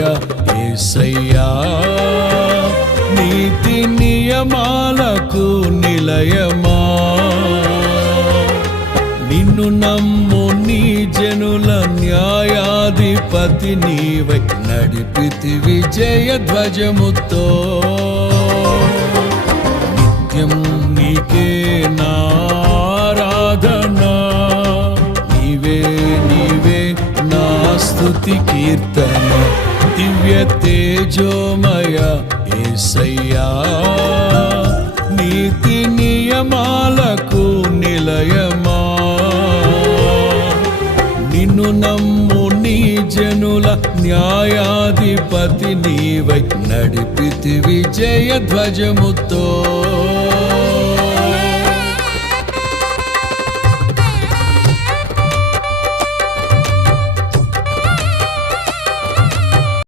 యేసయ్యా నీతి నియమాలకు నిలయమా నిన్ను నమ్ము నీ జనుల న్యాయాధిపతి నీవై నడిపితి విజయ ధ్వజముతో నిత్యం నీకే నారాధనా నీవే నీవే నా స్తుతి కీర్తన దివ్య తేజోమయ యేసయ్యా నీతి నియమాలకు నిలయమా నిన్ను నమ్ము నీ జనుల న్యాయాధిపతి నీవై నడిపితి విజయ ధ్వజముతో